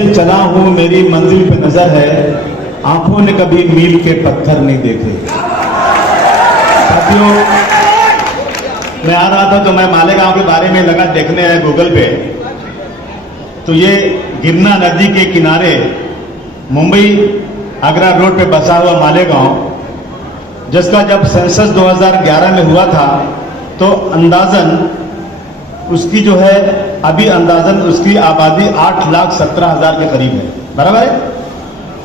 से चला हूं, मेरी मंजिल पे नजर है, आंखों ने कभी मील के पत्थर नहीं देखे। साथियों, मैं आ रहा था तो मैं मालेगांव के बारे में लगा देखने गूगल पे, तो ये गिरना नदी के किनारे मुंबई आगरा रोड पे बसा हुआ मालेगांव, जिसका जब सेंसस 2011 में हुआ था तो अंदाजन उसकी जो है अभी अंदाजन उसकी आबादी 8,17,000 के करीब है, बराबर है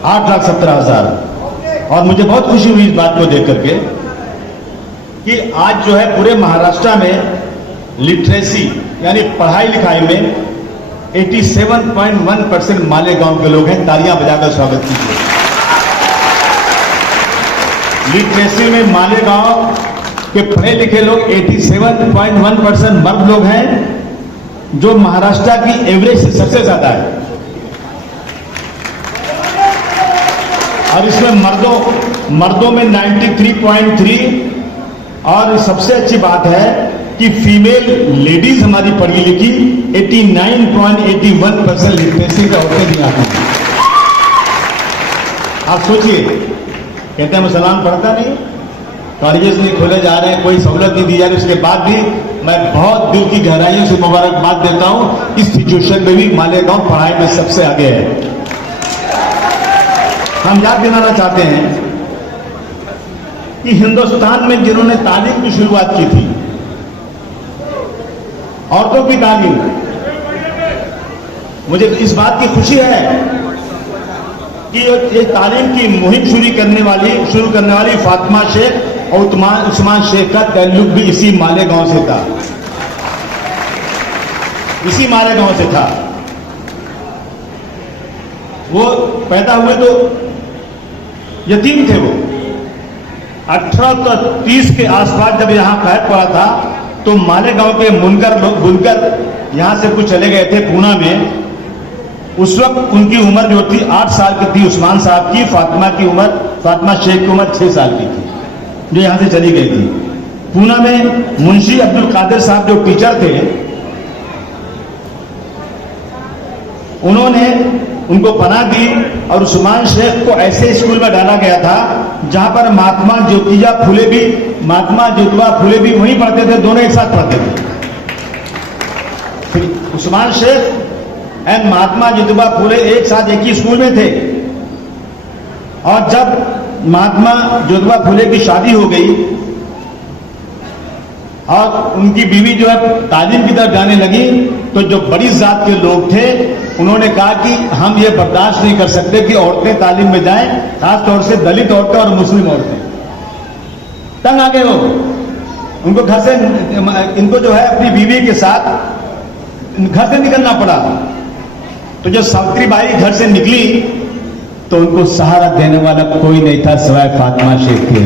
8,17,000। और मुझे बहुत खुशी हुई इस बात को देख करके कि आज जो है पूरे महाराष्ट्र में लिटरेसी यानी पढ़ाई लिखाई में 87.1% मालेगांव के लोग हैं। तालियां बजाकर स्वागत कीजिए। लिटरेसी में मालेगांव के पढ़े लिखे लोग 87.1% मर्द लोग हैं, जो महाराष्ट्र की एवरेज से सबसे ज्यादा है। और इसमें मर्दों में 93.3, और सबसे अच्छी बात है कि फीमेल लेडीज हमारी पढ़ी लिखी 89.81% लिटरेसी का औरतें भी आती हैं। आप सोचिए, कहते हैं मुसलमान पढ़ता नहीं, कॉलेजेस नहीं खोले जा रहे हैं, कोई सहूलत नहीं दी जा रही, उसके बाद भी मैं बहुत दिल की गहराइयों से मुबारकबाद देता हूं। इस सिचुएशन में भी मालेगांव पढ़ाई में सबसे आगे है। हम याद दिलाना चाहते हैं कि हिंदुस्तान में जिन्होंने तालीम की शुरुआत की थी, औरतों की तालीम, मुझे इस बात की खुशी है कि ये तालीम की मुहिम शुरू करने वाली फातिमा शेख और उस्मान शेख का ताल्लुक भी इसी मालेगांव से था, इसी मालेगांव से था। वो पैदा हुए तो यतीम थे। वो 1830 के आसपास जब यहां कैद पड़ा था तो मालेगांव के बुनकर यहां से कुछ चले गए थे पूना में। उस वक्त उनकी उम्र जो थी 8 साल की थी उस्मान साहब की, फातिमा शेख की उम्र 6 साल की थी, जो यहां से चली गई थी। पूना में मुंशी अब्दुल कादिर साहब जो टीचर थे, उन्होंने उनको पनाह दी और उस्मान शेख को ऐसे स्कूल में डाला गया था जहां पर महात्मा ज्योतिबा फुले भी वहीं पढ़ते थे, दोनों एक साथ पढ़ते थे। फिर उस्मान शेख एंड महात्मा ज्योतिबा फुले एक साथ एक ही स्कूल में थे। और जब महात्मा ज्योतिबा फुले की शादी हो गई और उनकी बीवी जो है तालीम की तरफ जाने लगी, तो जो बड़ी जात के लोग थे उन्होंने कहा कि हम ये बर्दाश्त नहीं कर सकते कि औरतें तालीम में जाएं, खासतौर से दलित औरतें और मुस्लिम औरतें। तंग आ गए वो, उनको घर से इनको जो है अपनी बीवी के साथ घर से निकलना पड़ा। तो जब सावित्रीबाई घर से निकली तो उनको सहारा देने वाला कोई नहीं था सिवाय फातिमा शेख के।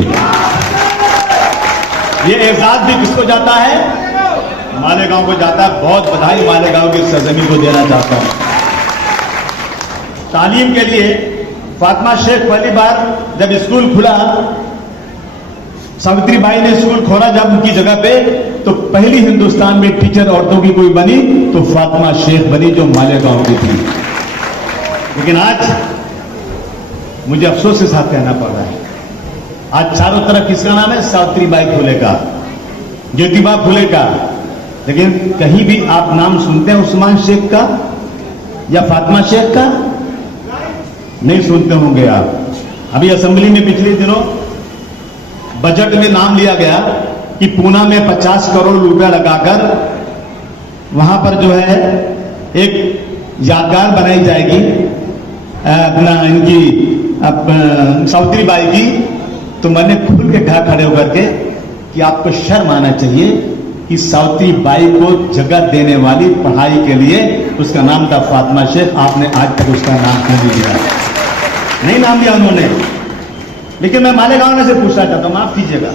ये एजाज भी किसको जाता है? मालेगांव को जाता है। बहुत बधाई मालेगांव की सरजमीन को देना चाहता हूं। तालीम के लिए फातिमा शेख पहली बार जब स्कूल खुला, सावित्रीबाई ने स्कूल खोला जब उनकी जगह पे, तो पहली हिंदुस्तान में टीचर औरतों की कोई बनी तो फातिमा शेख बनी, जो मालेगांव की थी। लेकिन आज मुझे अफसोस के साथ कहना पड़ रहा है, आज चारों तरफ किसका नाम है? सावित्रीबाई फुले का, ज्योतिबा फुले का, लेकिन कहीं भी आप नाम सुनते हैं उस्मान शेख का या फातिमा शेख का? नहीं सुनते होंगे आप। अभी असेंबली में पिछले दिनों बजट में नाम लिया गया कि पूना में 50 करोड़ रुपया लगाकर वहां पर जो है एक यादगार बनाई जाएगी इनकी सावित्रीबाई की। तो मैंने खुल के कहा खड़े होकर के कि आपको शर्म आना चाहिए कि सावित्रीबाई को जगह देने वाली पढ़ाई के लिए उसका नाम था फातिमा शेख, आपने आज तक उसका नाम क्यों नहीं दिया? नहीं नाम दिया उन्होंने। लेकिन मैं मालेगांव में से पूछना चाहता हूं, माफ कीजिएगा,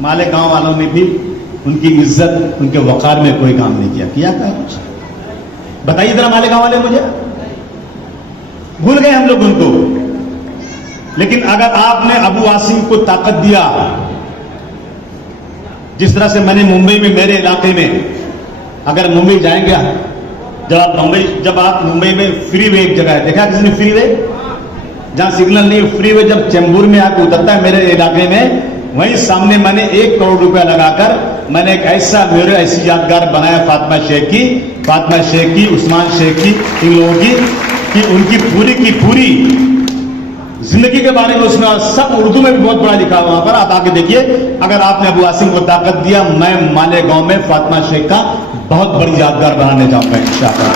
मालेगांव वालों ने भी उनकी इज्जत, उनके वकार में कोई काम नहीं किया क्या कुछ? बताइए जरा मालेगांव वाले मुझे। भूल गए हम लोग उनको। लेकिन अगर आपने अबू आसिम को ताकत दिया, जिस तरह से मैंने मुंबई में, मेरे इलाके में, अगर मुंबई जाएंगे जब आप मुंबई में फ्री वे एक जगह है, देखा किसने फ्री वे, जहां सिग्नल नहीं, फ्री वे जब चेंबूर में आके उतरता है मेरे इलाके में, वहीं सामने मैंने 1 करोड़ रुपया लगाकर मैंने एक ऐसा मेरे ऐसी यादगार बनाया फातिमा शेख की, उस्मान शेख की, इन लोगों की, कि उनकी पूरी की पूरी जिंदगी के बारे में उसमें सब उर्दू में भी बहुत बड़ा लिखा वहां पर, आप आके देखिए। अगर आपने अबू आसिम को ताकत दिया, मैं मालेगांव में फातिमा शेख का बहुत बड़ी यादगार बनाने जाऊंगा इंशाअल्लाह।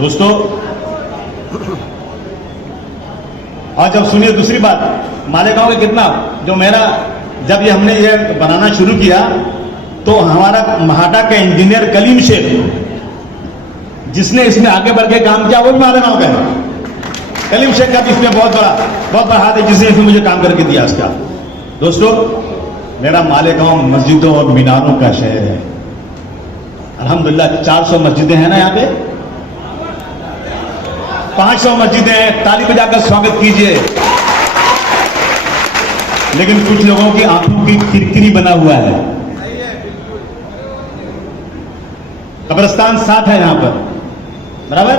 दोस्तों, और जब सुनिए दूसरी बात, मालेगांव में कितना जो मेरा, जब ये हमने ये बनाना शुरू किया तो हमारा महाटा का इंजीनियर कलीम शेख, जिसने इसमें आगे बढ़ के काम किया, वो भी मालेगांव का है। कलीम शेख का भी इसमें बहुत बड़ा हाथ है, जिसने इसमें मुझे काम करके दिया इसका। दोस्तों, मेरा मालेगांव मस्जिदों और मीनारों का शहर है। अल्हम्दुलिल्लाह 400 मस्जिदें हैं ना यहाँ पे, 500 मस्जिदें हैं, ताली बजाकर स्वागत कीजिए। लेकिन कुछ लोगों की आंखों की किरकिरी बना हुआ है। कब्रिस्तान 7 है यहां पर, बराबर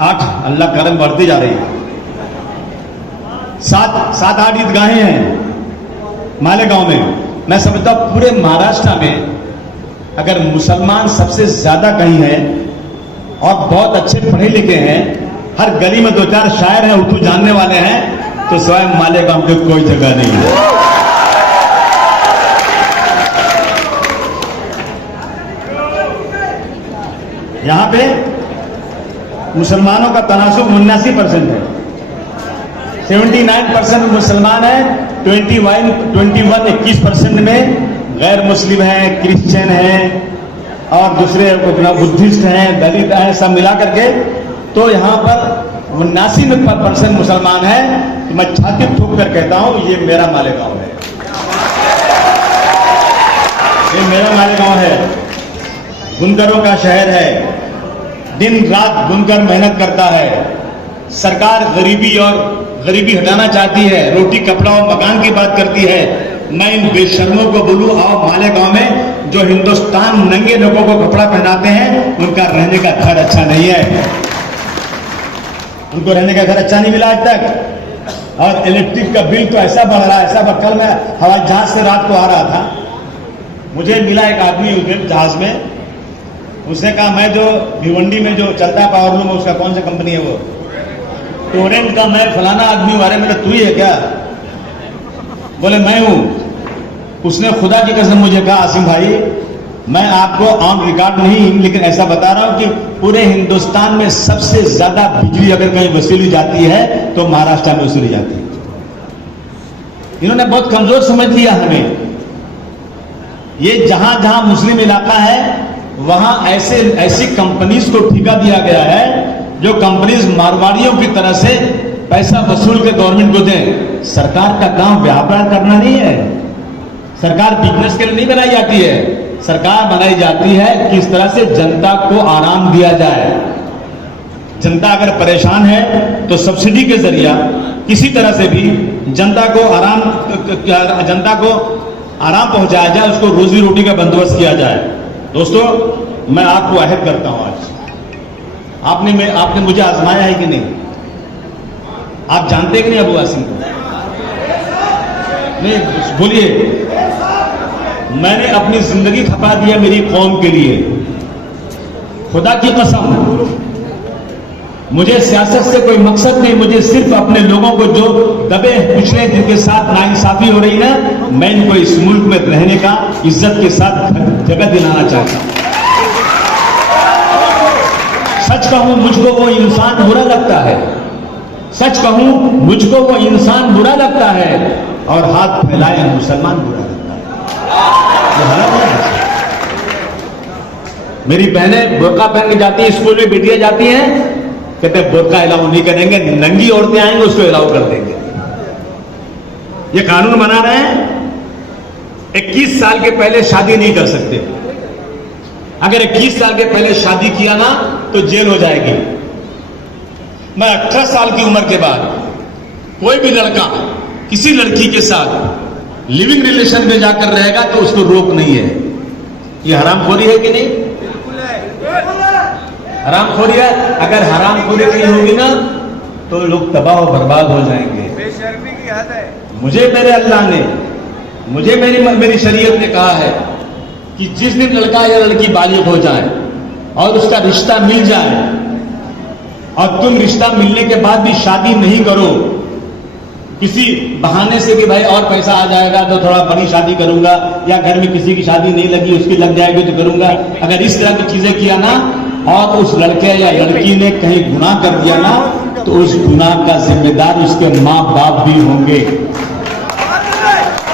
8, अल्लाह करम बढ़ती जा रही है। 7-8 ईदगाहें हैं मालेगांव में। मैं समझता हूं पूरे महाराष्ट्र में अगर मुसलमान सबसे ज्यादा कहीं है और बहुत अच्छे पढ़े लिखे हैं, हर गली में 2-4 शायर हैं, उर्दू जानने वाले हैं, तो स्वयं मालेगांव की कोई जगह नहीं है। यहां पे मुसलमानों का तनासुब 79% है, 79% मुसलमान है, 21% में गैर मुस्लिम हैं, क्रिश्चियन हैं और दूसरे बुद्धिस्ट हैं, दलित हैं, सब मिला करके तो यहां पर 79% मुसलमान हैं। तो मैं छाती ठोक कर कहता हूं, ये मेरा मालेगांव है, ये मेरा मालेगांव है। बुनकरों का शहर है, दिन रात बुनकर मेहनत करता है। सरकार गरीबी हटाना चाहती है, रोटी कपड़ा और मकान की बात करती है। मैं इन बेशर्मों को बोलूं, आओ मालेगांव में जो हिंदुस्तान नंगे लोगों को कपड़ा पहनाते हैं, उनका रहने का घर अच्छा नहीं है, उनको रहने का घर अच्छा नहीं मिला आज तक। और इलेक्ट्रिक का बिल तो ऐसा बढ़ रहा है, ऐसा बढ़। कल मैं हवाई जहाज से रात को आ रहा था, मुझे मिला एक आदमी उस जहाज में, उसने कहा मैं जो भिवंडी में जो चलता है पावर लूम, उसका कौन सा कंपनी है वो, टोरेंट का, मैं फलाना आदमी हूं। अरे मेरा तू ही है क्या? बोले मैं हूं। उसने खुदा की कसम मुझे कहा, आसिम भाई मैं आपको ऑन रिकॉर्ड नहीं लेकिन ऐसा बता रहा हूं कि पूरे हिंदुस्तान में सबसे ज्यादा बिजली अगर कहीं वसूली जाती है तो महाराष्ट्र में वसूली जाती है। इन्होंने बहुत कमजोर समझ लिया हमें। ये जहां जहां मुस्लिम इलाका है वहां ऐसी कंपनीज को ठेका दिया गया है जो कंपनीज मारवाड़ियों की तरह से पैसा वसूल के गवर्नमेंट को दें। सरकार का काम व्यापार करना नहीं है, सरकार बिजनेस के लिए नहीं बनाई जाती है। सरकार बनाई जाती है किस तरह से जनता को आराम दिया जाए। जनता अगर परेशान है तो सब्सिडी के जरिए किसी तरह से भी जनता को आराम पहुंचाया जाए, उसको रोजी रोटी का बंदोबस्त किया जाए। दोस्तों, मैं आपको अहद करता हूं, आज आपने मुझे आजमाया है कि नहीं? आप जानते कि नहीं अबू आसिम को? नहीं, बोलिए। मैंने अपनी जिंदगी खपा दिया मेरी कौम के लिए, खुदा की कसम। मुझे सियासत से कोई मकसद नहीं, मुझे सिर्फ अपने लोगों को जो दबे पिछड़े जिनके साथ नाइंसाफी हो रही है, मैं इनको इस मुल्क में रहने का इज्जत के साथ जगह दिलाना चाहता हूं। सच कहूं मुझको वो इंसान बुरा लगता है, सच कहूं मुझको वो इंसान बुरा लगता है और हाथ फैलाए मुसलमान बुरा लगता है। ये हालत है। मेरी बहनें बुर्का पहन के जाती है, स्कूल में बेटियां जाती हैं, कहते हैं बुर्का अलाउ नहीं करेंगे, नंगी औरतें आएंगे उसको अलाउ कर देंगे। ये कानून बना रहे हैं। 21 साल के पहले शादी नहीं कर सकते। अगर 21 साल के पहले शादी किया ना तो जेल हो जाएगी। मैं 18 साल की उम्र के बाद कोई भी लड़का किसी लड़की के साथ लिविंग रिलेशन में जाकर रहेगा तो उसको रोक नहीं है। ये हरामखोरी है कि नहीं? हरामखोरी है। अगर हरामखोरी नहीं होगी ना तो लोग तबाह और बर्बाद हो जाएंगे। बेशर्मी की हद है। मुझे मेरे अल्लाह ने, मुझे मेरी शरीयत ने कहा है कि जिस दिन लड़का या लड़की बालिग हो जाए और उसका रिश्ता मिल जाए और तुम रिश्ता मिलने के बाद भी शादी नहीं करो किसी बहाने से कि भाई और पैसा आ जाएगा तो थोड़ा बड़ी शादी करूंगा, या घर में किसी की शादी नहीं लगी उसकी लग जाएगी तो करूंगा, अगर इस तरह की चीजें किया ना और उस लड़के या लड़की ने कहीं गुनाह कर दिया ना तो उस गुनाह का जिम्मेदार उसके माँ बाप भी होंगे।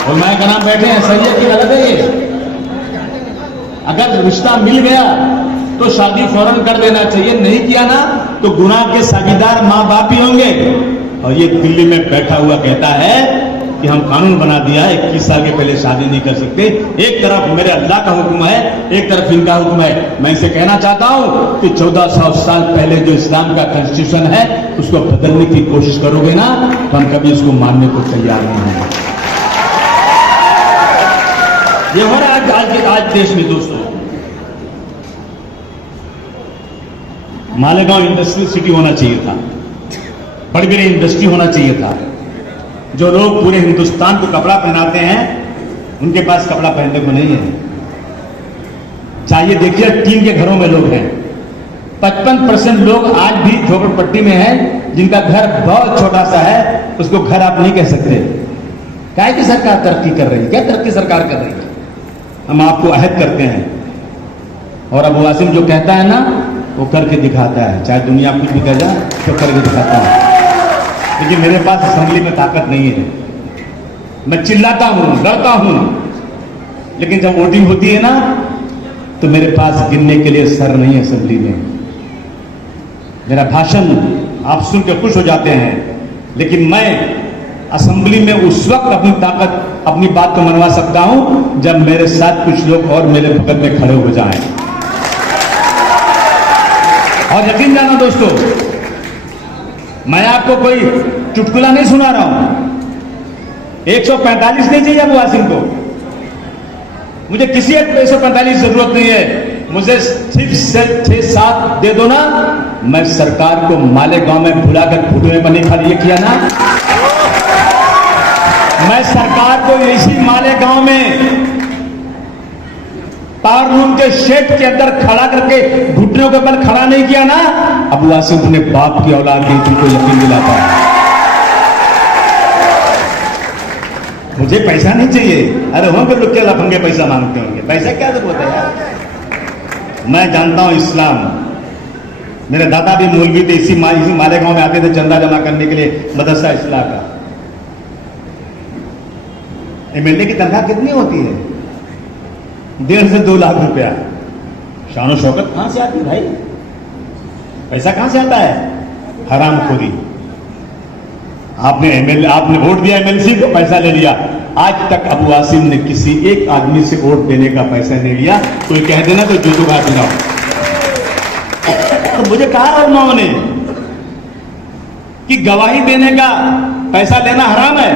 और मैं कहना बैठे हैं सही है कि गलत है ये? अगर रिश्ता मिल गया तो शादी फौरन कर देना चाहिए, नहीं किया ना तो गुनाह के साझेदार माँ बाप ही होंगे। और ये दिल्ली में बैठा हुआ कहता है कि हम कानून बना दिया है 21 साल के पहले शादी नहीं कर सकते। एक तरफ मेरे अल्लाह का हुक्म है, एक तरफ इनका हुक्म है। मैं इसे कहना चाहता हूं कि 1400 साल पहले जो इस्लाम का कॉन्स्टिट्यूशन है उसको बदलने की कोशिश करोगे ना तो हम कभी उसको मानने को तैयार नहीं हैं। ये हो रहा है आज देश में। दोस्तों, मालेगांव इंडस्ट्रियल सिटी होना चाहिए था, बड़ी बड़ी इंडस्ट्री होना चाहिए था। जो लोग पूरे हिंदुस्तान को कपड़ा पहनाते हैं उनके पास कपड़ा पहनने को नहीं है। चाहिए देखिए टीन के घरों में लोग हैं, 55% लोग आज भी झोपड़पट्टी में हैं जिनका घर बहुत छोटा सा है, उसको घर आप नहीं कह सकते। क्या है कि सरकार तरक्की कर रही है? क्या तरक्की सरकार कर रही है? हम आपको अहद करते हैं और अबू आसिम जो कहता है ना वो करके दिखाता है, चाहे दुनिया कुछ भी कह जाए तो करके दिखाता है। लेकिन मेरे पास असेंबली में ताकत नहीं है, मैं चिल्लाता हूं, डरता हूं, लेकिन जब वोटिंग होती है ना तो मेरे पास गिनने के लिए सर नहीं है असेंबली में। मेरा भाषण आप सुन के खुश हो जाते हैं, लेकिन मैं असेंबली में उस वक्त अपनी ताकत, अपनी बात को मनवा सकता हूं जब मेरे साथ कुछ लोग और मेरे बगल में खड़े हो जाएं। और यकीन जाना दोस्तों, मैं आपको कोई चुटकुला नहीं सुना रहा हूं। 145 नहीं चाहिए अबू आसिम को, मुझे किसी 145 जरूरत नहीं है। मुझे सिर्फ 6-7 दे दो ना, मैं सरकार को मालेगांव में बुलाकर घुटने पर नहीं खड़ी किया ना, मैं सरकार को इसी मालेगांव में पावर रूम के शेड के अंदर खड़ा करके घुटनों के बल खड़ा नहीं किया ना, अबू आसिम अपने बाप की औलाद की तुमको यकीन दिलाता है। मुझे पैसा नहीं चाहिए। अरे होंगे लोग क्या लफंगे पैसा मांगते होंगे, पैसा क्या जरूरत है यार? मैं जानता हूं इस्लाम। मेरे दादा भी मौलवी थे, इसी मालेगांव में आते थे चंदा जमा करने के लिए मदरसा इस्लाम का। एमएलए की तनख्वाह कितनी होती है? 1.5 से 2 लाख रुपया। शान शौकत कहां से आती भाई? पैसा कहां से आता है? हरामखोरी। आपने वोट दिया एमएलसी को, पैसा ले लिया। आज तक अबू आसिम ने किसी एक आदमी से वोट देने का पैसा नहीं लिया। कोई कह देना तो जो हाथ दिलाओ। तो मुझे कहा उन्होंने ने कि गवाही देने का पैसा लेना हराम है,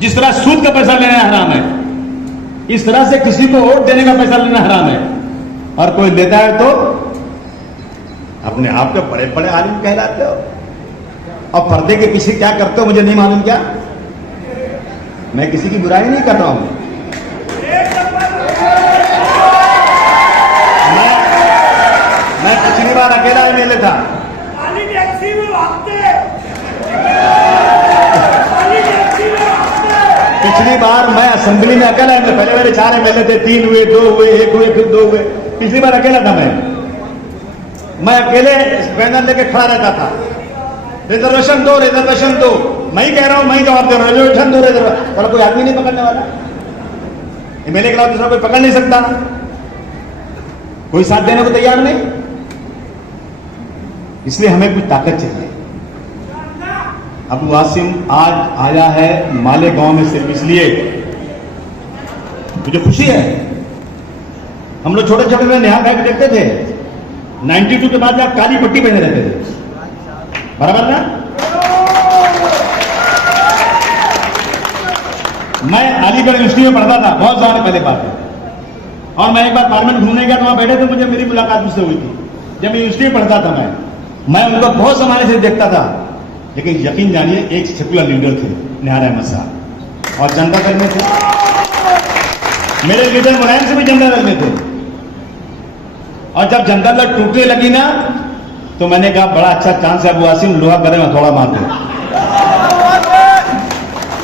जिस तरह सूद का पैसा लेना हराम है, इस तरह से किसी को वोट देने का पैसा लेना हराम है। और कोई देता है तो अपने आप को बड़े बड़े आलिम कहलाते हो, और पर्दे के पीछे क्या करते हो मुझे नहीं मालूम। क्या मैं किसी की बुराई नहीं कर रहा हूं। मैं पिछली बार अकेला एमएलए था। पिछली बार मैं असेंबली में अकेला, पहले मेरे 4 एमएलए थे, 3 हुए, 2 हुए, 1 हुए, फिर 2 हुए। पिछली बार अकेला था मैं अकेले बैनर लेके खड़ा रहता था, रिजर्वेशन दो, रिजर्वेशन दो। मैं ही कह रहा हूं, मैं ही जवाब दे रहा हूं, रिजर्वेशन दो, रिजर्वेशन। और कोई आदमी नहीं पकड़ने वाला, एमएलए के अलावा दूसरा कोई पकड़ नहीं सकता, कोई साथ देने को तैयार नहीं। इसलिए हमें कुछ ताकत चाहिए। अबू आसिम आज आया है मालेगांव में सिर्फ इसलिए, मुझे खुशी है। हम लोग छोटे छोटे में निहाल भाई देखते थे, 92 के बाद आप काली पट्टी पहने रहते थे, बराबर ना? मैं अलीगढ़ यूनिवर्सिटी में पढ़ता था, बहुत साल पहले बात है, और मैं एक बार पार्लियामेंट घूमने गया तो वहां बैठे थे, मुझे मेरी मुलाकात उससे हुई थी जब मैं यूनिवर्सिटी में पढ़ता था। मैं उनको बहुत जमाने से देखता था, लेकिन यकीन जानिए एक सेकुलर लीडर थे निहार अहमद साहब, और जनता दल में थे। मेरे लीडर मुलायम से भी जनता दल में थे, और जब जनता दल टूटने लगी ना तो मैंने कहा बड़ा अच्छा चांस है अबू आसिम, लोहा करे मैं थोड़ा मार दे।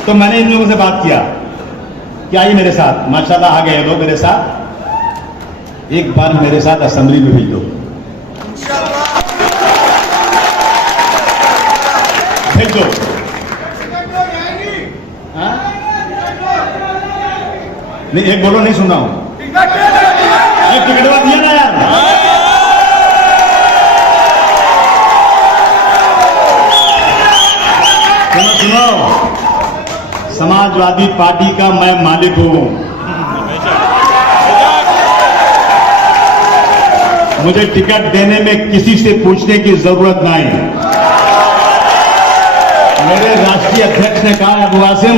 तो मैंने इन लोगों से बात किया कि आइए मेरे साथ, माशाल्लाह आ गए लोग मेरे साथ, एक बार मेरे साथ असेंबली में भेज दो, भेज दो। नहीं एक बोलो, नहीं सुन रहा हूं, टिकटवा दिया ना यार। सुनो सुनो, समाजवादी पार्टी का मैं मालिक हूं, मुझे टिकट देने में किसी से पूछने की जरूरत नहीं। मेरे राष्ट्रीय अध्यक्ष ने कहा अबू आसिम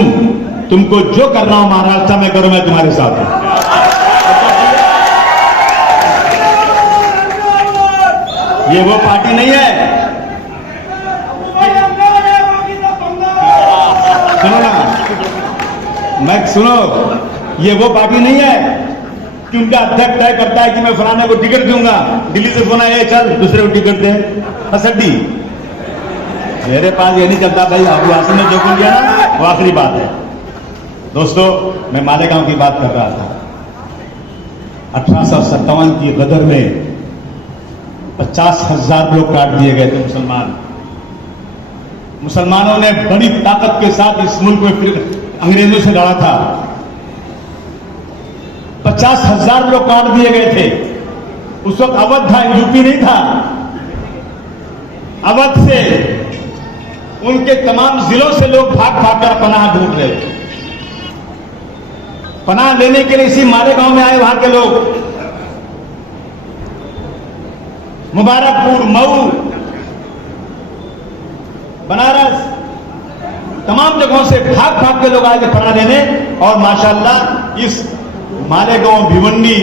तुमको जो करना हो महाराष्ट्र में करो, मैं तुम्हारे साथ हूं। ये वो पार्टी नहीं है, सुनो ना, मैं सुनो, ये वो पार्टी नहीं है कि उनका अध्यक्ष तय करता है कि मैं फलाने को टिकट दूंगा, दिल्ली से फोन आया चल दूसरे को टिकट दे, हसड्डी। मेरे पास ये नहीं चलता भाई, अबू आसिम ने जो कुछ किया ना वो आखिरी बात है। दोस्तों मैं मालेगांव की बात कर रहा था, 1857 की गदर में 50,000 लोग काट दिए गए थे मुसलमानों ने बड़ी ताकत के साथ इस मुल्क में फिर अंग्रेजों से लड़ा था। 50,000 लोग काट दिए गए थे। उस वक्त अवध था, यूपी नहीं था। अवध से उनके तमाम जिलों से लोग भाग भाग कर पनाह ढूंढ रहे थे। पनाह लेने के लिए इसी मालेगांव में आए वहां के लोग। मुबारकपुर, मऊ, बनारस, तमाम जगहों से भाग भाग के लोग आए थे पनाह लेने, और माशाल्लाह इस मालेगांव, भिवंडी,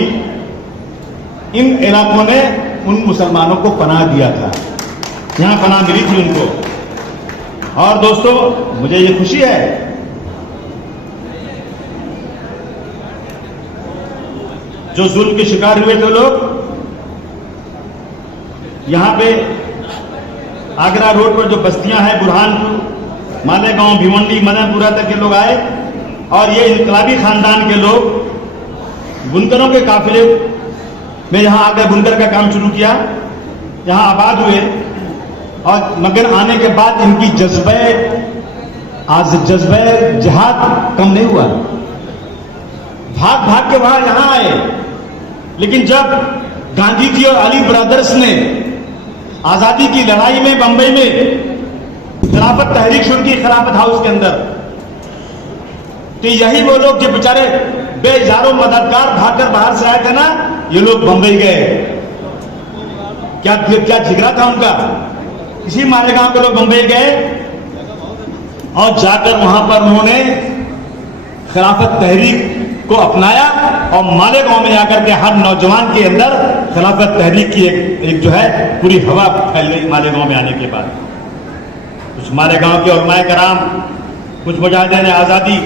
इन इलाकों ने उन मुसलमानों को पनाह दिया था, यहां पनाह मिली थी उनको। और दोस्तों मुझे ये खुशी है जो जुल्म के शिकार हुए थे लोग, यहां पे आगरा रोड पर जो बस्तियां हैं, बुरहानपुर, मालेगांव, भिवंडी, मदनपुरा तक के लोग आए, और ये इनकलाबी खानदान के लोग बुनकरों के काफिले में यहां आकर बुनकर का काम शुरू किया, यहां आबाद हुए। और मगर आने के बाद इनकी जज्बे जिहाद कम नहीं हुआ, भाग भाग के वहां यहां आए। लेकिन जब गांधी जी और अली ब्रदर्स ने आजादी की लड़ाई में बंबई में खिलाफत तहरीक शुरू की, खिलाफत हाउस के अंदर, तो यही वो लोग जो बेचारे बेजारों मददगार भागकर बाहर से आए थे ना, ये लोग बंबई गए। क्या जिगरा था उनका। इसी मालेगांव के लोग बंबई गए और जाकर वहां पर उन्होंने खिलाफत तहरीक को अपनाया, और मालेगांव में आकर के हर नौजवान के अंदर खिलाफत तहरीक की एक जो है पूरी हवा फैल गई मालेगांव में आने के बाद। कुछ मालेगांव के उलमाए कराम, कुछ मुजाहिदीन आजादी,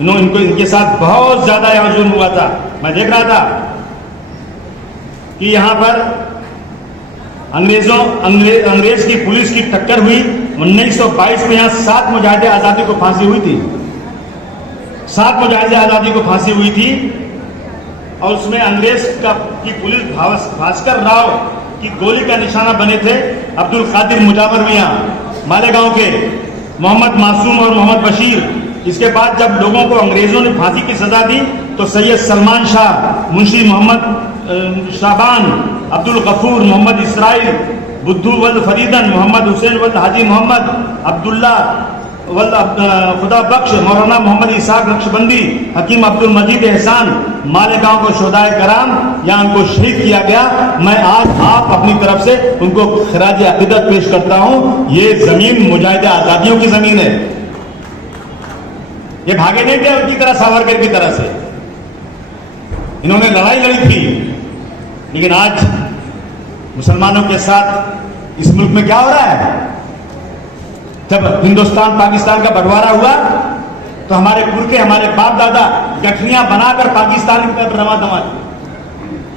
इनके साथ बहुत ज्यादा यहां जुल्म हुआ था। मैं देख रहा था कि यहां पर अंग्रेज की पुलिस की टक्कर हुई। 1922 में यहां 7 मुजाहिदे आजादी को फांसी हुई थी, 7 मुजाहिदे आजादी को फांसी हुई थी। और उसमें अंग्रेज की पुलिस भास्कर राव की गोली का निशाना बने थे अब्दुल कादिर मुजावर मियां मालेगांव के, मोहम्मद मासूम और मोहम्मद बशीर। इसके बाद जब लोगों को अंग्रेजों ने फांसी की सजा दी तो सैयद सलमान शाह, मुंशी मोहम्मद शाबान, अब्दुल गफूर, मोहम्मद इसराइल, बुद्धू वल्द फरीदन, मोहम्मद हुसैन वल्द हाजी मोहम्मद, अब्दुल्ला वल्द खुदा बख्श, मौलाना मोहम्मद इसाक नक्शबंदी, हकीम अब्दुल मजीद एहसान, मालेगांव को शोहदाए कराम, यहाँ उनको शहीद किया गया। मैं आज आप अपनी तरफ से उनको खराज अकीदत पेश करता हूँ। ये जमीन मुजाहिदे आजादियों की जमीन है, ये भागे नहीं थे उनकी तरह, सावरकर की तरह से। इन्होंने लड़ाई लड़ी थी, लेकिन आज मुसलमानों के साथ इस मुल्क में क्या हो रहा है? जब हिंदुस्तान पाकिस्तान का बंटवारा हुआ तो हमारे पुरखे, हमारे बाप दादा गठरियां बनाकर पाकिस्तान की तरफ रवा दवा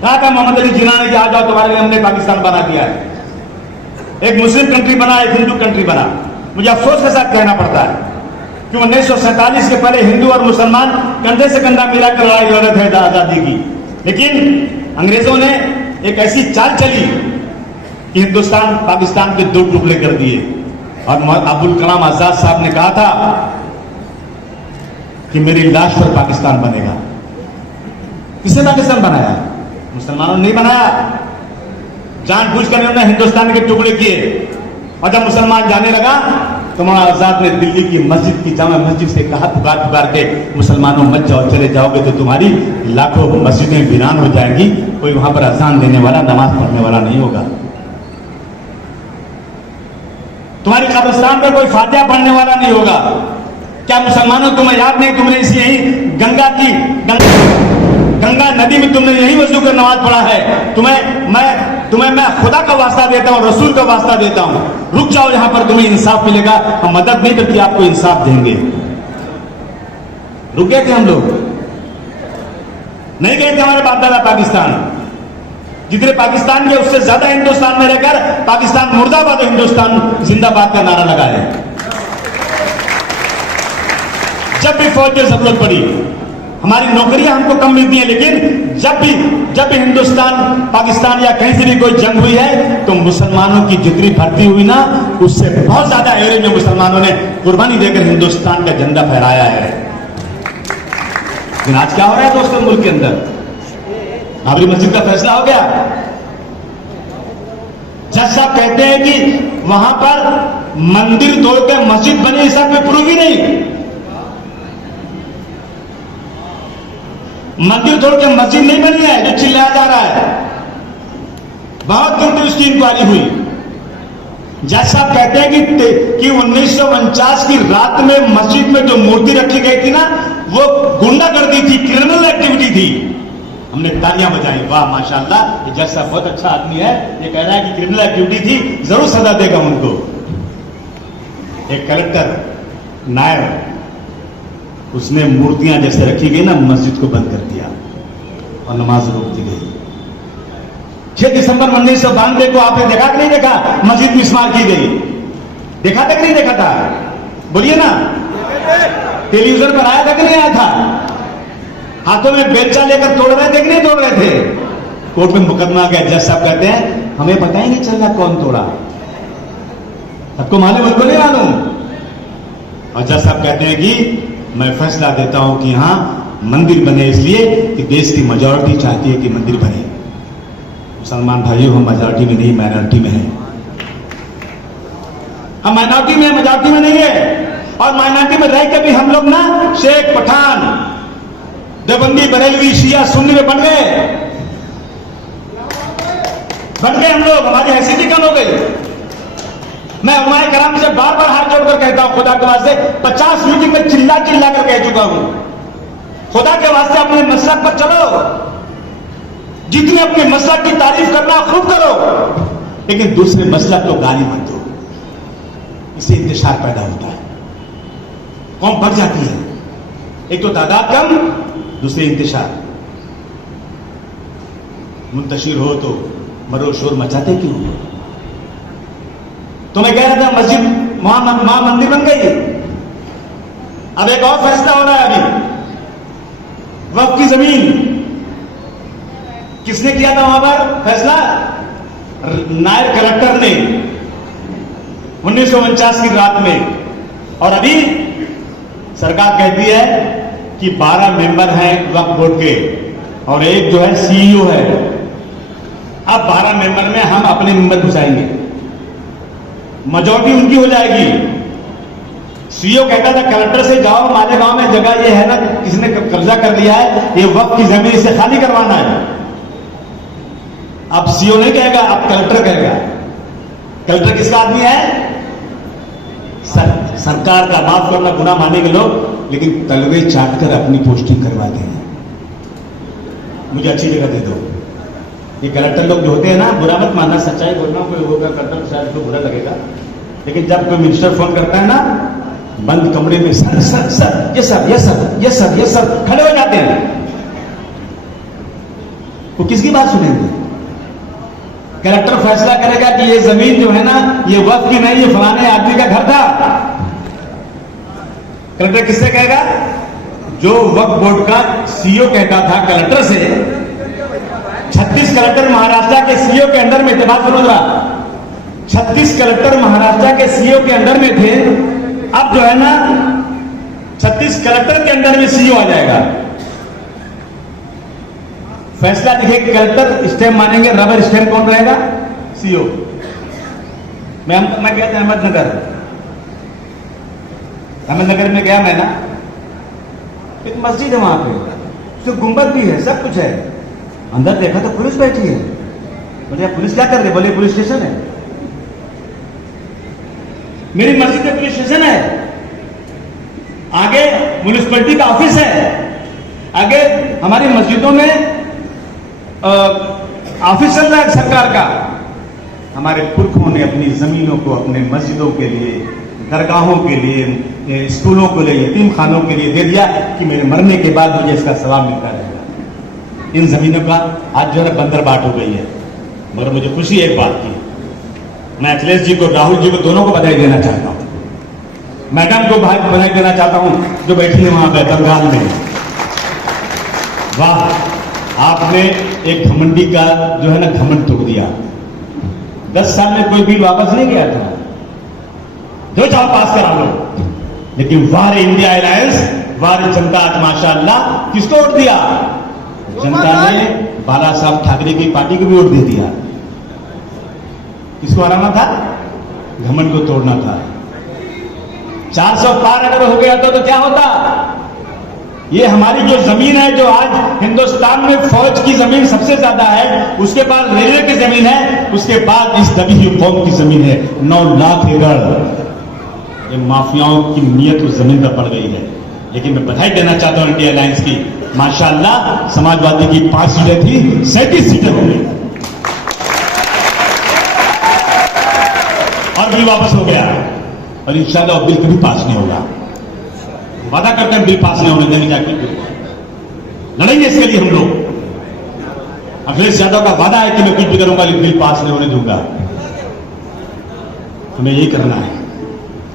कहा था मोहम्मद अली जिन्ना ने कि आ जाओ तुम्हारे लिए हमने पाकिस्तान बना दिया है। एक मुस्लिम कंट्री बना, एक हिंदू कंट्री बना। मुझे अफसोस के साथ कहना पड़ता है कि 1947 के पहले हिंदू और मुसलमान कंधे से कंधा मिलाकर लड़ाई लड़ रहे थे आजादी की, लेकिन अंग्रेजों ने एक ऐसी चाल चली कि हिंदुस्तान पाकिस्तान के 2 टुकड़े कर दिए। और अब्दुल कलाम आजाद साहब ने कहा था कि मेरी लाश पर पाकिस्तान बनेगा। किसने पाकिस्तान बनाया? मुसलमानों ने नहीं बनाया। जानबूझकर उन्होंने हिंदुस्तान के टुकड़े किए। और जब मुसलमान जाने लगा तो मौलाना आजाद ने दिल्ली की मस्जिद की जामा मस्जिद से कहा पुकार पुकार के, मुसलमानों मत जाओ, चले जाओगे तो तुम्हारी लाखों मस्जिदें वीरान हो जाएंगी, कोई वहां पर अजान देने वाला, नमाज पढ़ने वाला नहीं होगा, तुम्हारी कब्रिस्तान पर कोई फातिहा पढ़ने वाला नहीं होगा। क्या मुसलमानों तुम्हें याद नहीं, तुमने इसी यही गंगा नदी में तुमने यही वजू कर नमाज पढ़ा है? तुम्हें मैं खुदा का वास्ता देता हूं, रसूल का वास्ता देता हूं, रुक जाओ, यहां पर तुम्हें इंसाफ मिलेगा। हम मदद नहीं करती, आपको इंसाफ देंगे। रुक गए थे हम लोग, नहीं गए थे हमारे बाप दादा पाकिस्तान। जितने पाकिस्तान के उससे ज्यादा हिंदुस्तान में रहकर पाकिस्तान मुर्दाबाद, हिंदुस्तान जिंदाबाद का नारा लगाए। जब भी फौज की जरूरत पड़ी, हमारी नौकरियां हमको कम मिलती हैं, लेकिन जब भी हिंदुस्तान पाकिस्तान या कहीं से भी कोई जंग हुई है तो मुसलमानों की जितनी भर्ती हुई ना, उससे बहुत ज्यादा एरिया में मुसलमानों ने कुर्बानी देकर हिंदुस्तान का झंडा फहराया है। लेकिन आज क्या हो रहा है दोस्तों मुल्क के अंदर? बाबरी मस्जिद का फैसला हो गया, जज साहब कहते हैं कि वहां पर मंदिर तोड़कर मस्जिद बनी, इसका कोई प्रूफ ही नहीं। मंदिर तोड़ के मस्जिद नहीं बनी है जो चिल्लाया जा रहा है। बहुत दिन तक उसकी इंक्वायरी हुई। जज साहब कहते हैं कि 1949 की रात में मस्जिद में जो मूर्ति रखी गई थी ना, वो गुंडागर्दी थी, क्रिमिनल एक्टिविटी थी। हमने तालियां बजाई, वाह माशाल्लाह, ये जज साहब बहुत अच्छा आदमी है, ये कह रहा है कि क्रिमिनल एक्टिविटी थी, जरूर सजा देगा उनको। एक कलेक्टर नायब, उसने मूर्तियां जैसे रखी गई ना, मस्जिद को बंद कर दिया और नमाज रोक दी गई। 6 दिसंबर 1992 को आपने देखा कि नहीं देखा? मस्जिद में इस्तेमाल की गई, देखा था कि नहीं देखा था? बोलिए ना, टेलीविजन पर आया था कि नहीं आया था? हाथों में बेलचा लेकर तोड़ रहे थे कि नहीं तोड़ रहे थे? कोर्ट में मुकदमा गया। जज साहब कहते हैं हमें पता ही नहीं चला कौन तोड़ा, सबको मालूम, हमको नहीं मालूम। और जज साहब कहते हैं कि मैं फैसला देता हूं कि यहां मंदिर बने, इसलिए कि देश की मेजॉरिटी चाहती है कि मंदिर बने। मुसलमान भाइयों, हम मेजॉरिटी में नहीं, माइनॉरिटी में हैं। हम माइनॉरिटी में, मेजॉरिटी में नहीं है। और माइनॉरिटी में रह के भी हम लोग ना शेख, पठान, देवबंदी, बरेलवी, शिया, सुन्नी में बन गए हम लोग। हमारी हैसियत कम हो गई। मैं उलमाए कराम से बार बार हाथ जोड़कर कहता हूं, खुदा के वास्ते 50 मीटिंग में चिल्ला चिल्ला कर कह चुका हूं, खुदा के वास्ते अपने मसलक पर चलो, जितने अपने मसलक की तारीफ करना खूब करो, लेकिन दूसरे मसलक को गाली मत दो। इससे इंतशार पैदा होता है, कौम बढ़ जाती है। एक तो तादाद कम, दूसरे इंतशार। मुंतशिर हो तो मरो शोर मचाते क्यों? तो मैं कह रहा था मस्जिद वहां मंदिर बन गई। अब एक और फैसला हो रहा है अभी, वक्फ की जमीन किसने किया था वहां पर फैसला? नायब कलेक्टर ने 1949 की रात में। और अभी सरकार कहती है कि 12 मेंबर हैं वक्फ बोर्ड के और एक जो है सीईओ है। अब 12 मेंबर में हम अपने मेंबर घुसाएंगे, मेजॉरिटी उनकी हो जाएगी। सीईओ कहता था कलेक्टर से जाओ, मालेगांव में जगह ये है ना, किसी ने कब्जा कर लिया है, ये वक्फ की जमीन से खाली करवाना है। अब सीईओ नहीं कहेगा, अब कलेक्टर कहेगा। कलेक्टर किसका आदमी है? सरकार का माफ करना गुना मानेंगे लोग, लेकिन तलवे चाट कर अपनी पोस्टिंग करवाते हैं। मुझे अच्छी जगह दे दो। ये कलेक्टर लोग जो होते हैं ना, बुरा मत मानना, सच्चाई बोलना, कोई होगा करता तो शायद उसको बुरा लगेगा, लेकिन जब कोई मिनिस्टर फोन करता है ना, बंद कमरे में सर सर सर ये सब ये सब ये सब ये सब खड़े हो जाते हैं। वो किसकी बात सुनेंगे? कलेक्टर फैसला करेगा कि ये जमीन जो है ना, ये वक्त की नहीं, ये फलाने आदमी का घर था। कलेक्टर किससे कहेगा? जो वक्फ बोर्ड का सीईओ कहता था कलेक्टर से। 36 कलेक्टर महाराष्ट्र के सीईओ के अंडर में थे। बात सुनो जरा, 36 कलेक्टर महाराष्ट्र के सीईओ के अंडर में थे। अब जो है ना 36 कलेक्टर के अंडर में सीईओ आ जाएगा। फैसला लिखे कलेक्टर स्टैंप मानेंगे, रबर स्टैंप कौन रहेगा? सीईओ। मैं गया था अहमदनगर में गया मैं ना, एक मस्जिद है वहां पे, उसके गुंबद भी है, सब कुछ है। अंदर देखा तो पुलिस बैठी है। बोले पुलिस क्या कर रही? बोले पुलिस स्टेशन है। मेरी मस्जिद में पुलिस स्टेशन है, आगे म्युनिसिपैलिटी का ऑफिस है, आगे हमारी मस्जिदों में ऑफिस चल रहा है सरकार का। हमारे पुरखों ने अपनी जमीनों को अपने मस्जिदों के लिए, दरगाहों के लिए, स्कूलों के लिए, यतीम खानों के लिए दे दिया कि मेरे मरने के बाद मुझे इसका सवाब मिलता रहेगा। इन जमीनों का आज जो है बंदर बाट हो गई है। मगर मुझे खुशी है एक बात की, मैं अखिलेश जी को, राहुल जी को, दोनों को बधाई देना चाहता हूं। मैडम को बधाई देना चाहता हूं जो बैठी है वहां पे बंगाल में। वाह, आपने एक घमंडी का जो है ना घमंड तोड़ दिया। 10 साल में कोई बिल वापस नहीं गया था, जो चाहो पास करा लो, लेकिन वार इंडिया अलायंस, वार जनता आज माशाअल्लाह किसको वोट दिया? जनता ने बाला साहब ठाकरे की पार्टी को भी वोट दे दिया। किसको हराना था? घमंड को तोड़ना था। 400 पार अगर हो गया तो क्या होता? ये हमारी जो जमीन है, जो आज हिंदुस्तान में फौज की जमीन सबसे ज्यादा है, उसके बाद रेलवे की जमीन है, उसके बाद इस दबी हुई कौम की जमीन है 9 लाख एकड़। ये माफियाओं की नीयत उस जमीन पर पड़ गई है। लेकिन मैं बधाई देना चाहता हूं इंडिया अलायंस की, माशाअल्लाह समाजवादी की 5 सीटें थी, 37 सीटें हो गई और बिल वापस हो गया। और इंशाअल्लाह बिल कभी पास नहीं होगा। वादा करते हैं बिल पास नहीं होने देने जाके लड़ेंगे इसके लिए हम लोग। अखिलेश यादव का वादा है कि मैं कुछ भी करूंगा लेकिन बिल पास नहीं होने दूंगा। हमें यही करना है।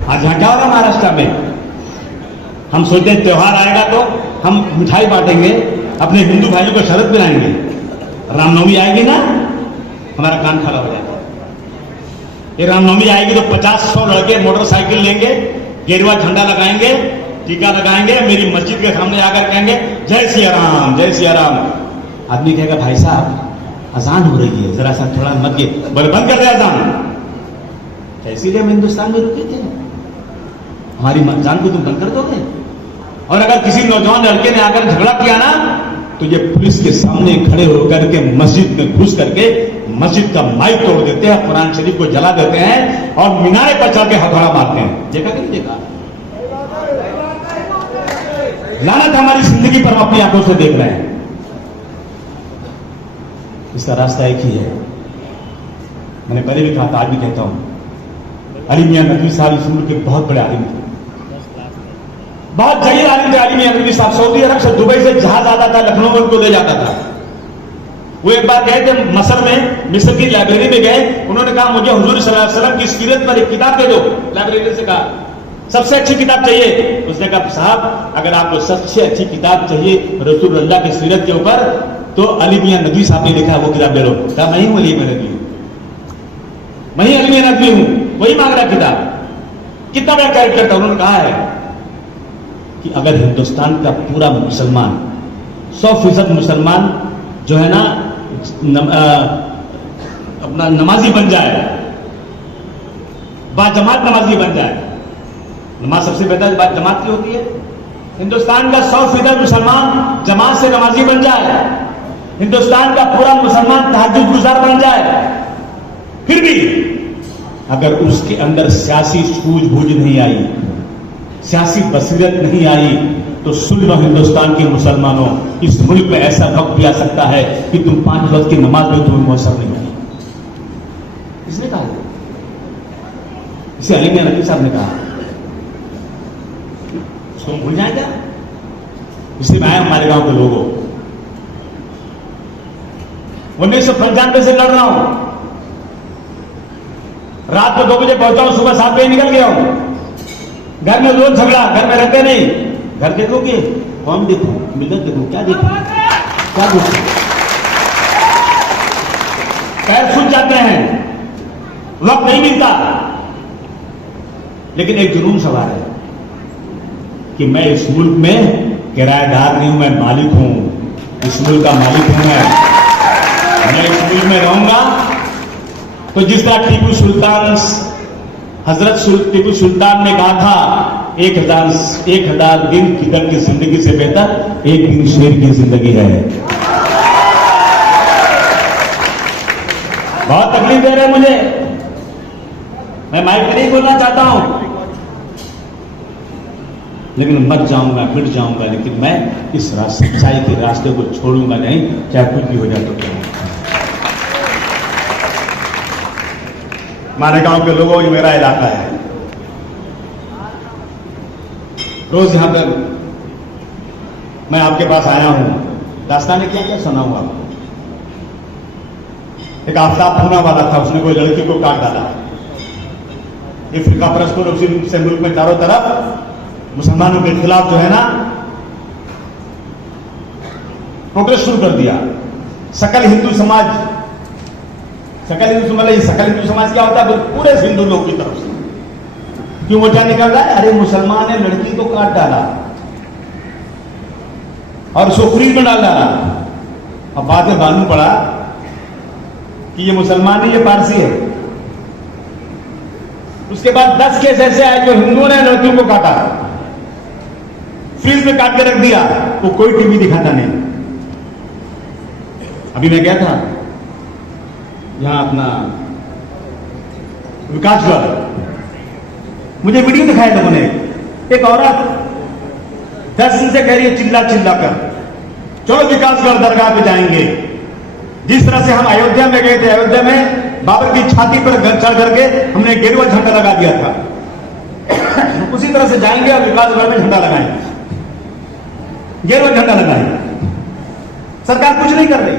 आज यहां क्या हो रहा है महाराष्ट्र में? हम सोचते हैं त्योहार आएगा तो हम मिठाई बांटेंगे, अपने हिंदू भाइयों को शरत पिलाएंगे। रामनवमी आएगी ना, हमारा कान खड़ा हो जाएगा। ये रामनवमी आएगी तो 50-100 लड़के मोटरसाइकिल लेंगे, गेरुआ झंडा लगाएंगे, टीका लगाएंगे, मेरी मस्जिद के सामने आकर कहेंगे जय सिया राम, जय सिया राम। आदमी कहेगा भाई साहब अजान हो रही है, जरा सा थोड़ा मत के बोले बंद कर दे अजान। इसीलिए हम हिंदुस्तान में रुके थे। हमारी अजान को तुम बंद कर दोगे? और अगर किसी नौजवान लड़के ने आकर झगड़ा किया ना, तो ये पुलिस के सामने खड़े होकर के मस्जिद में घुस करके मस्जिद का माइक तोड़ देते हैं, कुरान शरीफ को जला देते हैं और मीनारे पर चढ़ के हथौड़ा मारते हैं। देखा कि नहीं देखा? लानत हमारी जिंदगी पर हम अपनी आंखों से देख रहे हैं। इसका रास्ता एक ही है। मैंने पहले भी कहा था, आज भी कहता हूं, अली मियां नकवी साहब इस उम्र के बहुत बड़े आलिम थे, बहुत जलील आलिम थे। अली मियां नकवी साहब सऊदी अरब से, दुबई से जहाज आता था, लखनऊ में उनको ले जाता था। वो एक बार गए थे मसर में, मिस्र की लाइब्रेरी में गए। उन्होंने कहा मुझे हुजूर सल्लल्लाहु अलैहि वसल्लम की सीरत पर एक किताब दे दो। लाइब्रेरी से कहा सबसे अच्छी किताब चाहिए। उसने कहा साहब अगर आपको सबसे अच्छी किताब चाहिए रसूलुल्लाह की सीरत के ऊपर, तो अली मियां नकवी साहब ने लिखा है वो किताब ले लो। कहा मैं ही अली मियां नकवी हूं, मैं ही अली मियां नकवी हूं, वही मांग रहा किताब। कितना बड़ा कैरेक्टर था। उन्होंने कहा है कि अगर हिंदुस्तान का पूरा मुसलमान 100% मुसलमान जो है ना अपना नमाजी बन जाए, बाजमात नमाजी बन जाए। नमाज सबसे बेहतर बात जमात की होती है। हिंदुस्तान का 100% मुसलमान जमात से नमाजी बन जाए, हिंदुस्तान का पूरा मुसलमान तहज्जुद गुजार बन जाए, फिर भी अगर उसके अंदर सियासी सूझबूझ नहीं आई, सियासी बसीरत नहीं आई तो सुन लो हिंदुस्तान के मुसलमानों, इस मुल्क में ऐसा वक्त भी आ सकता है कि तुम 5 वक्त की नमाज में तुम्हें मौसम नहीं मिली। किसने कहा? इसे अली नबी साहब ने कहा। उसको भूल जाए क्या? इसलिए मैं आया हमारे गांव के लोगों, 1995 से लड़ रहा हूं। रात को 2 बजे पहुंचा हूं, सुबह 7 बजे निकल गया हूं। घर में रोज झगड़ा, घर में रहते नहीं। घर देखोगे, कौन देखो, मिलत देखो, क्या देखो, क्या देखो? पैर सूझ जाते हैं, वक्त नहीं मिलता। लेकिन एक जुनून सवार है कि मैं इस मुल्क में किराएदार नहीं हूं, मैं मालिक हूं। इस मुल्क का मालिक हूं मैं इस मुल्क में रहूंगा। तो जिस तरह हजरत टीपू सुल्तान ने कहा था 1000 दिन किधर की जिंदगी से बेहतर 1 दिन शेर की जिंदगी है। बहुत तकलीफ दे रहे हैं मुझे, मैं माइक पर नहीं बोलना चाहता हूं, लेकिन मर जाऊंगा, मिट जाऊंगा, लेकिन मैं इस सच्चाई के रास्ते को छोड़ूंगा नहीं, चाहे कुछ भी हो जाए तो क्या। हमारे गांव के लोगों, ये मेरा इलाका है। रोज यहां पर मैं आपके पास आया हूं, दास्तान ने क्या क्या सुनाऊं आपको। एक आफ्ताब पूना वाला था, उसने कोई लड़की को काट डाला। ये फिरका परस्तों ने उसी मुल्क में चारों तरफ मुसलमानों के खिलाफ जो है ना प्रोटेस्ट शुरू कर दिया। सकल हिंदू समाज क्या होता है? पूरे हिंदू लोग की तरफ से क्यों मोर्चा निकल रहा है? अरे मुसलमान ने लड़की को काट डाला और उसको फ्रीज में डाल डाला। अब बाद में मालूम पड़ा कि ये मुसलमान नहीं, ये पारसी है। उसके बाद 10 केस ऐसे आए जो हिंदुओं ने लड़कियों को काटा, फ्रीज में काट के रख दिया, वो कोई टीवी दिखाता नहीं। अभी मैं गया था यहां अपना विकासगढ़, मुझे वीडियो दिखाया लोगों ने। एक औरत 10 दिन से कह रही है चिल्ला चिल्ला कर, चलो विकासगढ़ दरगाह पे जाएंगे। जिस तरह से हम अयोध्या में गए थे, अयोध्या में बाबर की छाती पर चढ़ करके हमने गेरुआ झंडा लगा दिया था, उसी तरह से जाएंगे और विकासगढ़ में झंडा लगाएंगे, गेरुआ झंडा लगाएंगे। सरकार कुछ नहीं कर रही।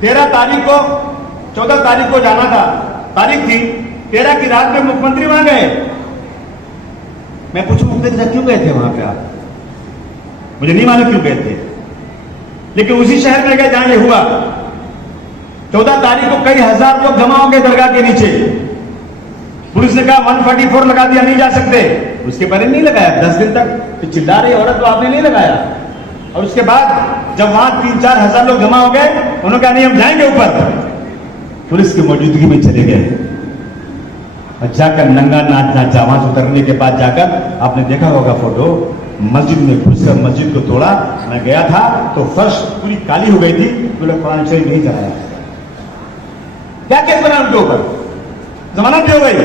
13 तारीख को 14 तारीख को जाना था, तारीख थी 13 की रात में मुख्यमंत्री वहां गए। मैं पूछूं मुख्यमंत्री क्यों गए थे वहां पे आप? मुझे नहीं मालूम क्यों गए थे, लेकिन उसी शहर में गए जहां ये हुआ। 14 तारीख को कई हजार लोग जमा हो गए दरगाह के नीचे। पुलिस ने कहा 144 लगा दिया, नहीं जा सकते। उसके पहले नहीं लगाया, 10 दिन तक चिल्ला रही औरत, तो आपने नहीं लगाया। और उसके बाद जब वहां 3-4 हजार लोग जमा हो गए, उन्होंने कहा नहीं हम जाएंगे ऊपर। पुलिस की मौजूदगी में चले गए और जाकर नंगा नाच नाचा। वहां से उतरने के बाद जाकर आपने देखा होगा फोटो, मस्जिद में घुसकर मस्जिद को तोड़ा। मैं गया था तो फर्श पूरी काली हो गई थी, तो लोग कुरान शरीफ नहीं चलाया। क्या केस बना उनके ऊपर? जमानत भी हो गई।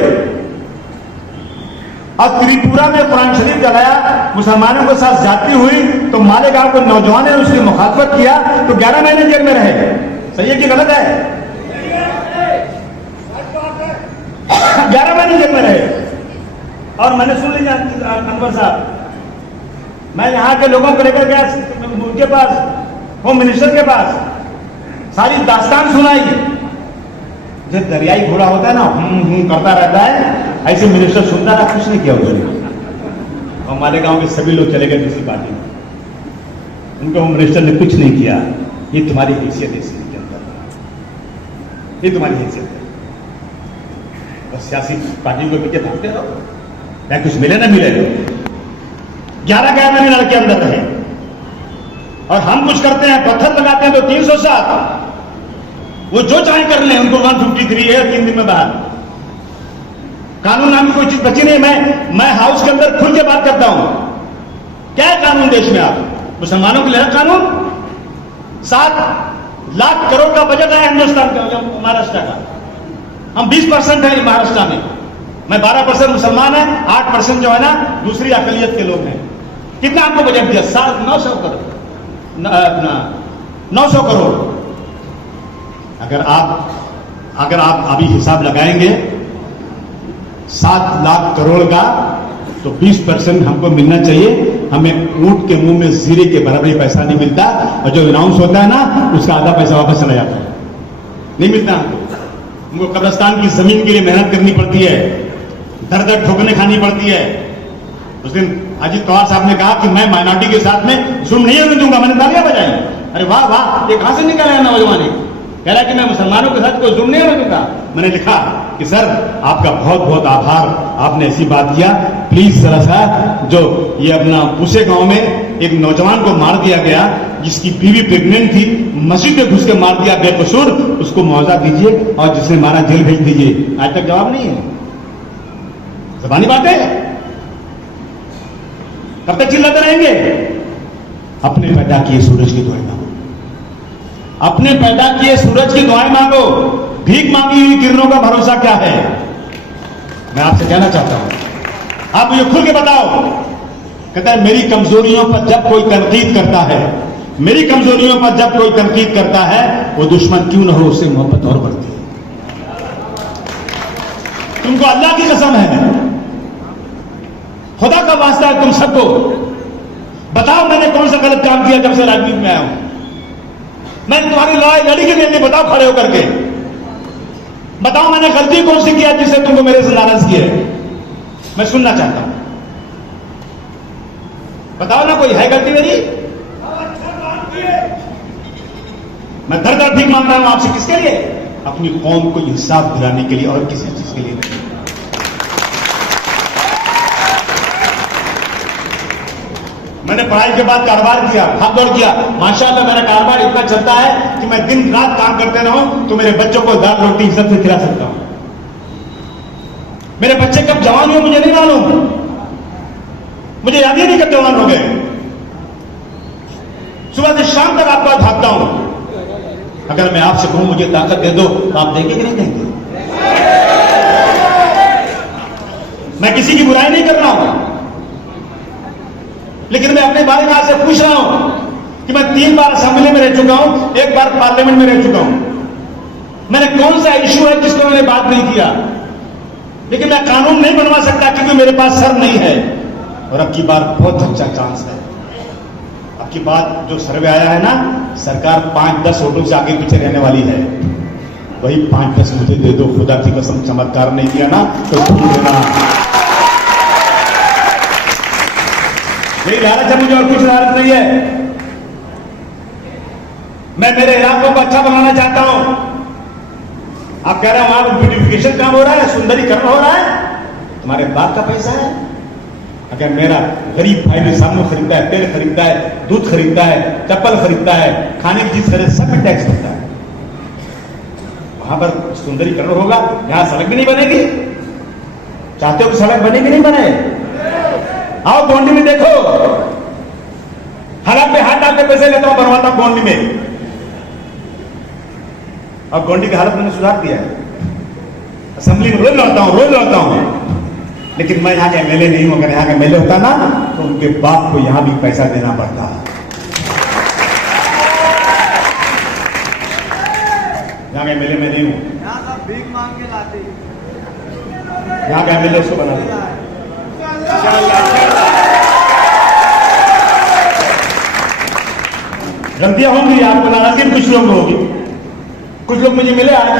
और त्रिपुरा में कुरान शरीफ जलाया, मुसलमानों के साथ जाती हुई, तो मालेगांव को नौजवान ने उसकी मुखालफत किया तो 11 महीने जेल में रहे। सही है कि गलत है? 11 महीने जेल में रहे। और मैंने सुन लिया अनवर साहब, मैं यहां के लोगों को लेकर गया उनके पास, होम मिनिस्टर के पास, सारी दास्तान सुनाई। जो दरियाई घोड़ा होता है ना, करता रहता है, ऐसे मिनिस्टर सुनता ना, कुछ नहीं किया उसने। और हमारे गांव के सभी लोग चले गए दूसरी पार्टी में, उनके होम मिनिस्टर ने कुछ नहीं किया। ये तुम्हारी हैसियत है इस के अंदर, ये तुम्हारी हैसियत है। बस सियासी पार्टी को पीछे भागते रहो, चाहे कुछ मिले ना मिले। 11 महीने लड़के अंदर रहे और हम कुछ करते हैं, पत्थर लगाते हैं तो 307। वो जो चाहे कर ले, उनको 153 है 3 दिन में बाहर। कानून नाम की कोई चीज बची नहीं। मैं हाउस के अंदर खुल के बात करता हूं। क्या है कानून देश में? आप मुसलमानों के लिए कानून? 7 लाख करोड़ का बजट है हिंदुस्तान का, महाराष्ट्र का। हम 20% है महाराष्ट्र में। मैं 12% मुसलमान है, 8% जो है ना दूसरी अकलियत के लोग हैं। कितना आपको बजट दिया? 900 करोड़, अपना 900 करोड़। अगर आप अभी हिसाब लगाएंगे 7 लाख करोड़ का, तो 20% हमको मिलना चाहिए। हमें ऊंट के मुंह में जीरे के बराबरी पैसा नहीं मिलता, और जो अनाउंस होता है ना उसका आधा पैसा वापस चला जाता है, नहीं मिलता हमको। कब्रिस्तान की जमीन के लिए मेहनत करनी पड़ती है, दर दर ठोकने खानी पड़ती है। उस दिन अजीत पवार साहब ने कहा कि मैं माइनॉरिटी के साथ में जुल्म नहीं होने दूंगा, मैंने तालियां बजाई। अरे वाह वाह, ये कहां से निकला है नौजवान? कह रहा कि मैं मुसलमानों के साथ कोई जुल्म नहीं होने दूंगा। मैंने लिखा कि सर आपका बहुत बहुत आभार, आपने ऐसी बात किया। प्लीज जरा सा जो ये अपना पूसे गांव में एक नौजवान को मार दिया गया, जिसकी बीवी प्रेग्नेंट थी, मस्जिद में घुस के मार दिया बेकसूर, उसको मुआवजा दीजिए, और जिसने मारा जेल भेज दीजिए। आज तक जवाब नहीं है, ज़बानी बात है। कब तक चिल्लाते रहेंगे? अपने पैदा किए सूरज की दुआएं मांगो, अपने पैदा किए सूरज की दुआएं मांगो। भीख मांगी हुई किरणों का भरोसा क्या है? मैं आपसे कहना चाहता हूं, आप मुझे खुल के बताओ। कहता है मेरी कमजोरियों पर जब कोई तनकीद करता है, मेरी कमजोरियों पर जब कोई तनकीद करता है, वो दुश्मन क्यों न हो, उससे मोहब्बत और बढ़ती है। तुमको अल्लाह की कसम है, खुदा का वास्ता है, तुम सबको बताओ मैंने कौन सा गलत काम किया जब से राजनीति में आया हूं। मैंने तुम्हारी लड़ाई लड़ी के लिए, बताओ खड़े होकर के बताओ मैंने गलती कौन सी किया जिससे तुमको मेरे से नाराज किया है। मैं सुनना चाहता हूं, बताओ ना, कोई है गलती मेरी? मैं दर दर भीख मांग रहा हूं आपसे, किसके लिए? अपनी कौम को इंसाफ दिलाने के लिए, और किसी चीज के लिए नहीं। मैंने पढ़ाई के बाद कारोबार किया, भाग दौड़ किया, माशाअल्लाह मेरा कारोबार इतना चलता है कि मैं दिन रात काम करते रहूं तो मेरे बच्चों को दाल रोटी इज्जत से खिला सकता हूं। मेरे बच्चे कब जवान हुए मुझे नहीं मालूम, मुझे याद ही नहीं कब जवान हो गए। सुबह से शाम तक आपका भागता हूं। अगर मैं आपसे कहूं मुझे ताकत दे दो, तो आप देंगे कि नहीं देंगे? मैं किसी की बुराई नहीं कर रहा हूं, लेकिन मैं अपने बारे में आपसे पूछ रहा हूं कि मैं 3 बार असेंबली में रह चुका हूं, 1 बार पार्लियामेंट में रह चुका हूं। मैंने कौन सा इश्यू है जिसको मैंने बात नहीं किया? लेकिन मैं कानून नहीं बनवा सकता क्योंकि मेरे पास सर नहीं है। और अब की बार बहुत अच्छा चांस है। अब की बात जो सर्वे आया है ना, सरकार 5-10 वोटों से आगे पीछे रहने वाली है। वही 5-10 मुझे दे दो, खुदा की कसम, चमत्कार नहीं किया ना तो तुम देना। मेरी लालच है, मुझे और कुछ लालच नहीं है। मैं मेरे इलाकों को अच्छा बनाना चाहता हूं। आप कह रहे हैं वहां ब्यूटिफिकेशन काम हो रहा है, सुंदरीकरण हो रहा है, तुम्हारे बाप का पैसा है। अगर मेरा गरीब भाई भी सामने खरीदता है, तेल खरीदता है, दूध खरीदता है, चप्पल खरीदता है, खाने की चीज खरीद, सब में टैक्स लगता है। वहां पर सुंदरीकरण होगा, यहां सड़क भी नहीं बनेगी। चाहते हो कि सड़क बने कि नहीं बने? आओ गोंडी में देखो, हालात में हाथ डाल के पैसे लेता हूं, बनवाता हूं गोंडी में। अब गोंडी की हालत मैंने सुधार दिया है। असेंबली में रोज लौटता हूं, लेकिन मैं यहां का एमएलए नहीं हूं। अगर यहां का एमएलए होता ना तो उनके बाप को यहां भी पैसा देना पड़ता। यहां का एमएलए मैं नहीं हूं, यहां भीख मांग के लाते, यहां का एमएलए उसको बना दिया। गलतियां होंगी, आपको नाराजगी कुछ लोग होगी। कुछ लोग मुझे मिले आज,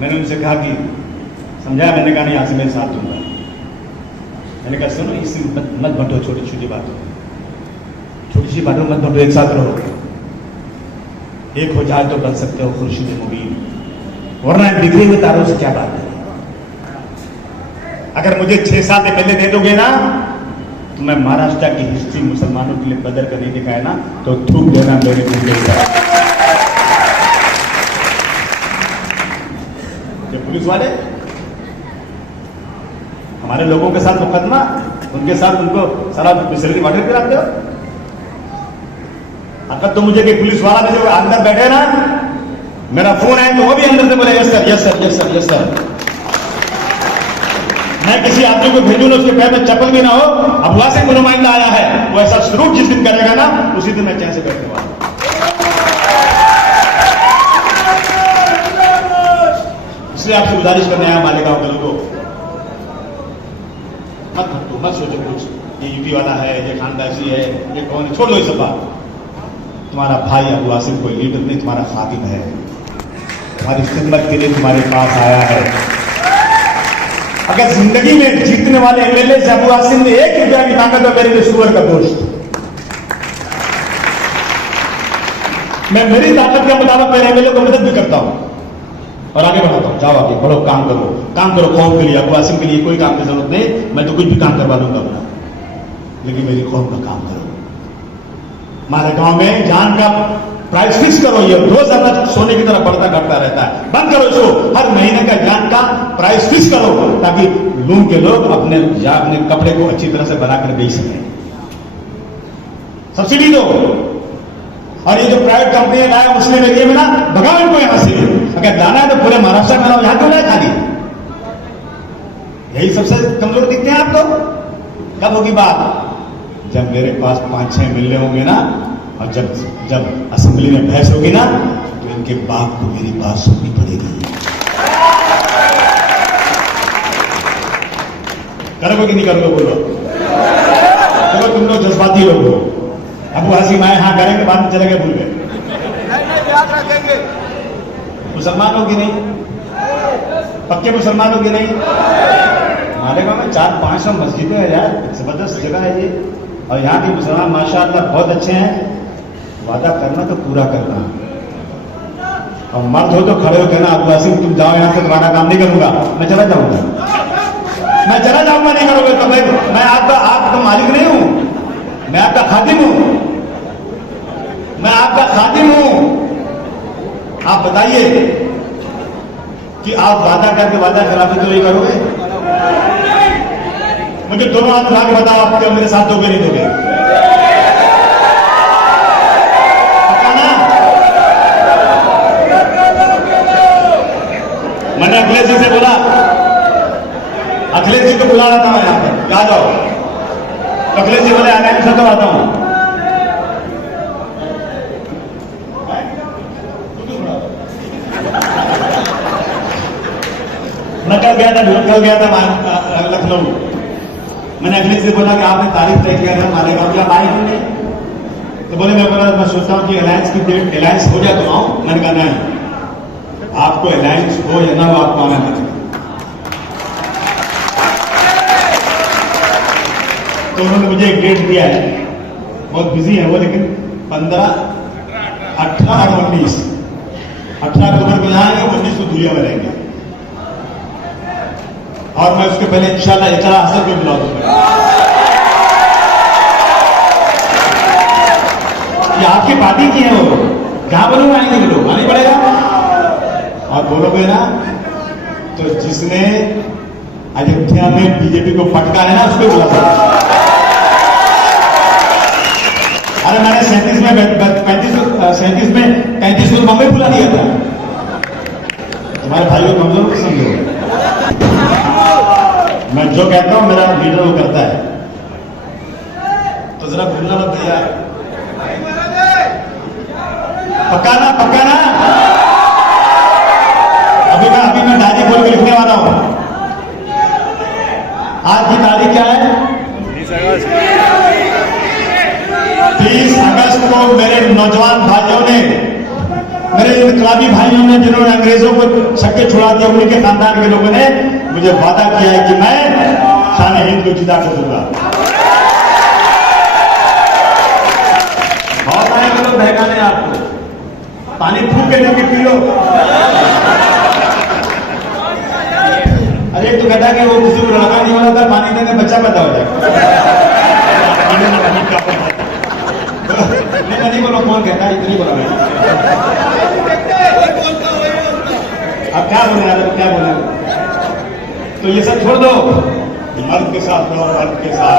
मैंने उनसे कहा कि समझाया, मैंने कहा नहीं आज से मैं साथ दूंगा। मैंने कहा सुनो, इससे मत बंटो, छोटी छोटी बातों मत बंटो, एक साथ रहो। एक हो जाए तो बन सकते हो खुर्शीद मुबीन, वरना बिखरे हुए तारों से क्या बात है। अगर मुझे 6-7 एमएलए दे दोगे ना तो मैं महाराष्ट्र की हिस्ट्री मुसलमानों के लिए बदल कर नहीं दिखाया ना तो थूक देना मेरे मुंह के ऊपर। पुलिस वाले हमारे लोगों के साथ मुकदमा, उनके साथ उनको सारा फैसिलिटी वाटर पिलाते हो। अगर तो मुझे कि पुलिस वाला में जो अंदर बैठे ना मेरा फोन आए तो वो भी अंदर से बोले yes sir yes sir yes sir yes sir. मैं किसी आदमी को भेजूं ना उसके पैर में चप्पल भी ना हो, अब वहां से नुमाइंदा आया है, वो ऐसा शुरू जिस दिन करेगा ना उसी दिन मैं चैन से बैठने वाला। इसलिए आपसे गुजारिश करने आया मालेगांव के लोगों, मत भटको, मत सोचो कुछ ये यूपी वाला है, ये खानदासी है, ये कौन है, छोड़ दो ये सब बात। तुम्हारा भाई अबू आसिम कोई लीडर नहीं, तुम्हारा खादिम है, तुम्हारी खिदमत के लिए तुम्हारे पास आया है। अगर जिंदगी में जीतने वाले एमएलए से अबू आसिम ने 1 रुपया की ताकत तो मेरे लिए सुअर का गोश्त। मैं मेरी ताकत के मुताबिक मेरे एमएलए को मदद भी करता हूं और आगे बढ़ाता हूं। जाओ आगे बढ़ो, काम करो कौम के लिए। अबू आसिम के लिए कोई काम की जरूरत नहीं, मैं तो कुछ भी काम करवा दूंगा अपना, लेकिन मेरी कौम का काम करो। हमारे गांव में जान का प्राइस फिक्स करो, ये रोजाना सोने की तरह बढ़ता घटता रहता है, बंद करो इसको। हर महीने का जान का प्राइस फिक्स करो ताकि लूम के लोग अपने कपड़े को अच्छी तरह से बनाकर बेच सकें। सब्सिडी दो, और ये जो प्राइवेट कंपनी लाया मुस्लिम एरिया में ना, भगाओ इनको यहां से। अगर लाना है तो पूरे महाराष्ट्र में लाओ, यहां क्यों लाए खाली? यही सबसे कमजोर दिखते हैं आपको। कब होगी बात? जब मेरे पास 5-6 मिलने होंगे ना, और जब असेंबली में बहस होगी ना, तो इनके बाप को मेरी बात सुननी पड़ेगी। करोगे कि नहीं करोगे बोलो? देखो तुम लोग जज्बाती लोग हो। अबू आसिम आए, हाँ करेंगे, बाद में चले गए, भूल गए। याद रखेंगे। मुसलमान हो कि नहीं? पक्के मुसलमान हो कि नहीं? हमारे गांव में 400-500 मस्जिदें हैं यार, जबरदस्त जगह है ये। और यहाँ के मुसलमान माशाअल्लाह बहुत अच्छे हैं। वादा करना तो पूरा करना, और मर्द हो तो खड़े हो कहना अबू आसिम तुम जाओ यहाँ से, तुम्हारा काम नहीं करूंगा, मैं चला जाऊंगा, मैं चला जाऊंगा। नहीं करोगे तो मैं आपका मालिक नहीं हूं, मैं आपका खादिम हूं, मैं आपका खादिम हूं। आप बताइए कि आप वादा करके वादा खिलाफी तो नहीं करोगे? मुझे दोनों हाथ उठा के बताओ, आप क्या मेरे साथ दोगे नहीं दोगे? पक्का ना? मैंने अखिलेश जी से बोला, अखिलेश जी को बुला रहा था मैं यहां पर, आ जाओ। अखिलेश जी बोले अलायंस से तो आता हूं। मैं कल गया था लखनऊ। मैंने अखिलेश से बोला कि आपने तारीख तय किया था मालेगांव की, आप आए क्यों नहीं? तो बोले मैं सोचता हूं कि अलायंस की डेट अलायंस हो जाए तो आऊं। मैंने कहा नहीं, आपको अलायंस हो या ना हो, आपको आना पड़ेगा। तो उन्होंने मुझे एक डेट दिया है, बहुत बिजी है वो, लेकिन 15, 18 और 19, 18 अक्टूबर को जाएंगे, 19 को दुनिया में रहेंगे। और मैं उसके पहले इंशाल्लाह इतना हसन को बुला दूंगा। ये आपकी पार्टी की है, वो जहां बोलूंगा आएंगे लोग, आने पड़ेगा। और बोलोगे ना तो जिसने अयोध्या में बीजेपी को फटका है ना, उसको बुला सकते। अरे मैंने 37 में 35 को बम्बई बुला दिया था। तुम्हारे भाइयों कमजोर को समझो। मैं जो कहता हूं मेरा लीडर वो करता है, तो जरा भूलना मत भैया। पक्का ना? अभी मैं डायरी खोल के लिखने वाला हूं। आज की तारीख क्या है? 30 अगस्त को मेरे नौजवान भाइयों ने, मेरे इनकलाबी भाइयों ने, जिन्होंने अंग्रेजों को छक्के छुड़ा दिया, उनके खानदान के लोगों ने मुझे वादा किया है कि मैं शान हिंद को जिता कर दूंगा। बहुत आए लोग बहकाने आपको, पानी फूक के लेके पी लो। अरे तो कहता कि वो किसी को लड़का नहीं होना था, पानी देने बच्चा पैदा हो जाए। नहीं बोलो, कौन कहता है? इतनी बोला मैं। अब क्या बोले? तो ये सब छोड़ दो, मर्द के साथ रहो, मर्द के साथ।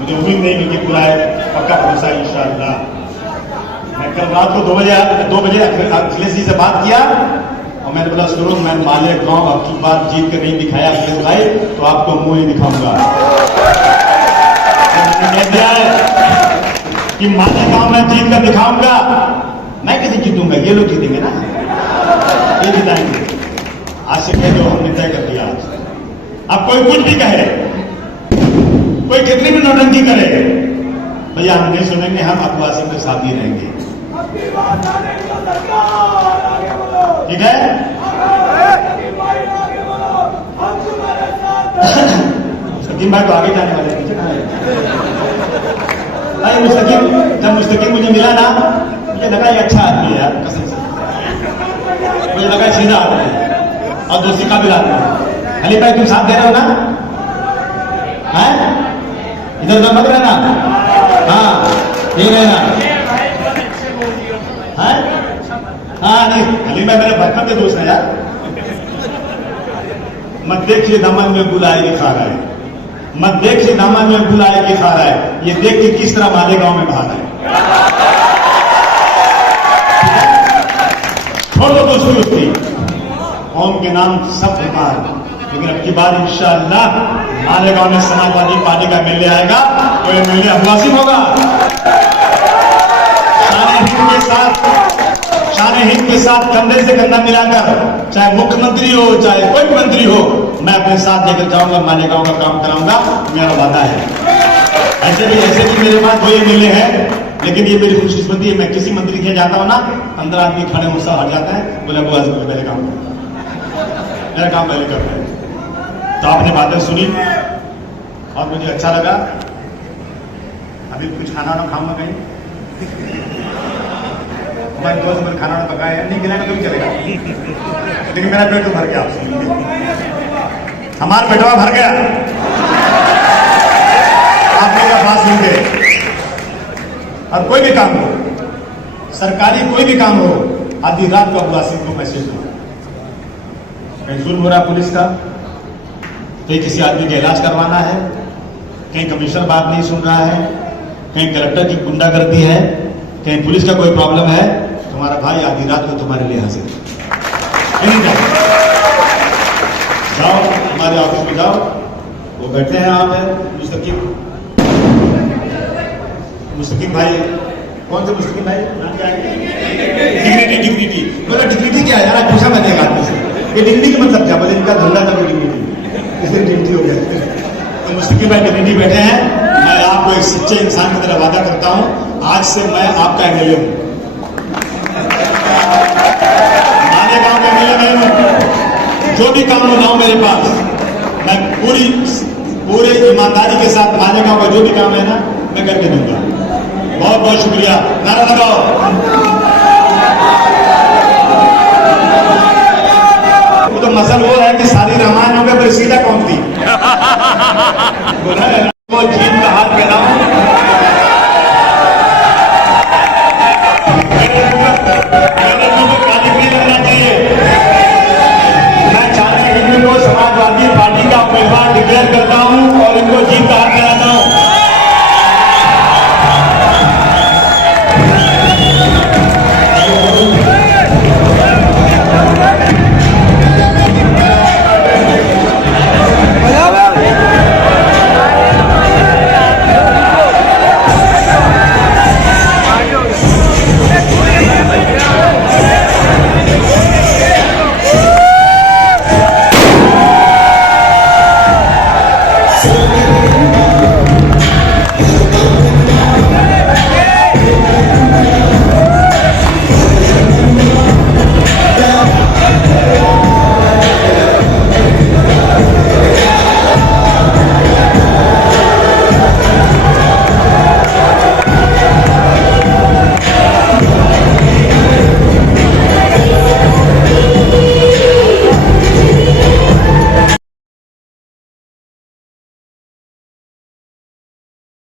मुझे उम्मीद नहीं कि पूरा है, पक्का भरोसा इंशाअल्लाह मैं कल रात को 2 बजे अखिलेश जी से बात किया और मैंने बोला सुनो, मैं मालेगांव अब की बार जीत कर नहीं दिखाया अखिलेश भाई तो आपको मुंह ही दिखाऊंगा। कह दिया है कि मालेगांव में जीत कर दिखाऊंगा। मैं कैसे जीतूंगा, ये लोग जीतेंगे ना, ये जिताएंगे। आज से कह दो, हमने तय कर दिया। अब कोई कुछ भी कहे, कोई कितनी भी नौटंकी करे, भैया हम नहीं सुनेंगे, हम आदिवासी के साथ ही रहेंगे। ठीक है? मुस्तकीम भाई तो आगे जाने वाले, पीछे कहाँ है? भाई मुस्तकीम, जब मुस्तकीम मुझे मिला ना, मुझे लगा ये अच्छा आदमी है यार, कसम से मुझे लगा सीधा आदमी है और दोस्ती का भी आदमी है। अली भाई तुम साथ दे रहे हो ना? हैं? इधर उधर मत रहना। हाँ ठीक है ना? हाँ नहीं, अली भाई मेरे बचपन के दोस्त हैं यार। मत देखिए दामन में बुलाए के खा रहा है, मत देखिए दामन में बुलाए के खा रहा है, ये देख के किस तरह मालेगांव में भाग रहा है। छोड़ दो दोस्ती, कौम के नाम सब मार, लेकिन अब की बार इंशाअल्लाह मालेगांव में समाजवादी पार्टी का एमएलए आएगा, तो एमएलए आदिवासी होगा। शान हिंद के साथ कंधे से कंधा मिलाकर, चाहे मुख्यमंत्री हो चाहे कोई भी मंत्री हो, मैं अपने साथ लेकर जाऊंगा, मालेगांव का काम कराऊंगा, मेरा वादा है। ऐसे भी मेरे पास 2 एमएलए हैं, लेकिन ये मेरी खुशकिस्मती है, मैं किसी मंत्री के जाता हूं ना, 15 आदमी खड़े मुझसे हट जाते हैं, बोले वो पहले काम करो, मेरा काम पहले करते हैं। तो आपने बातें सुनी और मुझे अच्छा लगा। अभी कुछ खाना ना खाऊंगा कहीं, हमारे दोस्त मेरे खाना ना पकाया है, नहीं खिलाना तो भी चलेगा, लेकिन मेरा पेट तो भर गया। आपसे हमारा पेटवा भर गया आप लोगों का बात सुन के। और कोई भी काम हो, सरकारी कोई भी काम हो, आधी रात को आदिवासी को मैसेज हो, कहीं जुल्म हो रहा पुलिस का, कहीं किसी आदमी का इलाज करवाना है, कहीं कमिश्नर बात नहीं सुन रहा है, कहीं कलेक्टर की गुंडागर्दी है, कहीं पुलिस का कोई प्रॉब्लम है, तुम्हारा भाई आधी रात को तुम्हारे लिए हाजिर। जाओ हमारे ऑफिस में जाओ, वो बैठे हैं आप है मुस्तकीम भाई। कौन से मुस्तकीम भाई? डिग्निटी बोला, डिग्निटी क्या है यार? पूछा मैंने एक आदमी से, ये डिग्निटी का मतलब क्या? बोले इनका धंधा था डिग्निटी, इसे डिग्निटी हो गया। तो मुस्तकीम भाई डिग्निटी बैठे हैं। मैं आपको एक सच्चे इंसान की तरह वादा करता हूं, आज से मैं आपका एमएलए हूं, मालेगांव का एमएलए नहीं हूं। जो भी काम हो जाऊं मेरे पास, मैं पूरे ईमानदारी के साथ मालेगांव का जो भी काम है ना, मैं करके दूंगा। बहुत बहुत शुक्रिया, नारा लगाओ। तो मसल वो है कि सारी रामायण हो गया, पर सीधा कौन थी? वो जीत का हाथ फैलाओ,